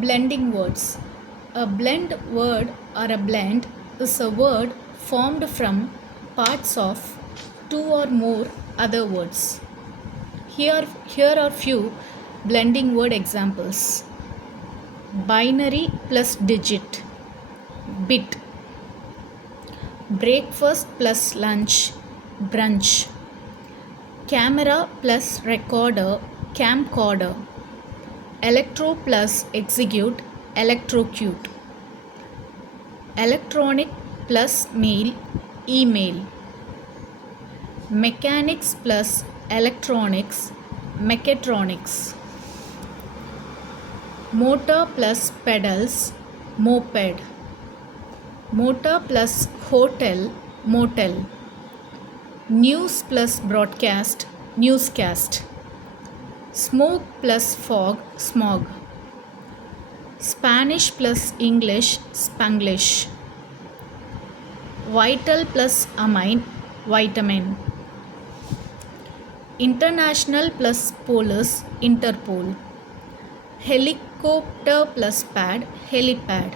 Blending words. A blend word or a blend is a word formed from parts of two or more other words. Here are few blending word examples. Binary plus digit, bit. Breakfast plus lunch, brunch. Camera plus recorder, camcorder. Electro plus execute, electrocute. Electronic plus mail, email. Mechanics plus electronics, mechatronics. Motor plus pedals, moped. Motor plus hotel, motel. News plus broadcast, newscast. Smoke plus fog, smog. Spanish plus English, Spanglish. Vital plus amine, vitamin. International plus police, Interpol. Helicopter plus pad, helipad.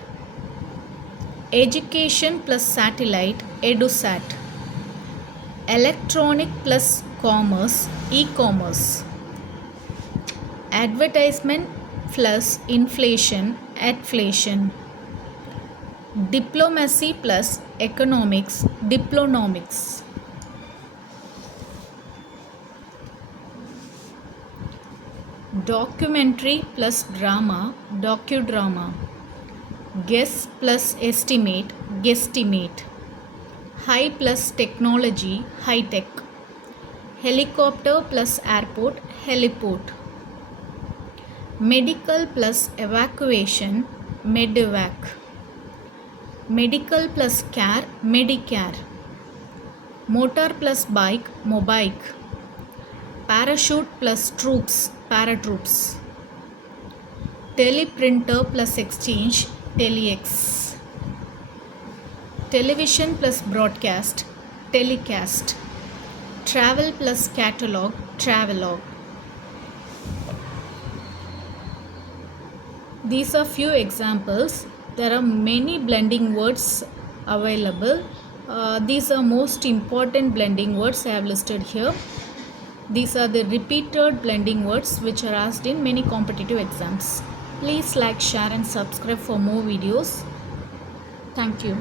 Education plus satellite, edusat. Electronic plus commerce, e-commerce. Advertisement plus inflation, adflation. Diplomacy plus economics, diplonomics. Documentary plus drama, docudrama. Guess plus estimate, guesstimate. High plus technology, high tech. Helicopter plus airport, heliport. Medical plus evacuation, medevac. Medical plus care, medicare. Motor plus bike, mobike. Parachute plus troops, paratroops. Teleprinter plus exchange, telex. Television plus broadcast, telecast. Travel plus catalog, travelogue. These are few examples. There are many blending words available. These are most important blending words I have listed here. These are the repeated blending words which are asked in many competitive exams. Please like, share and subscribe for more videos. Thank you.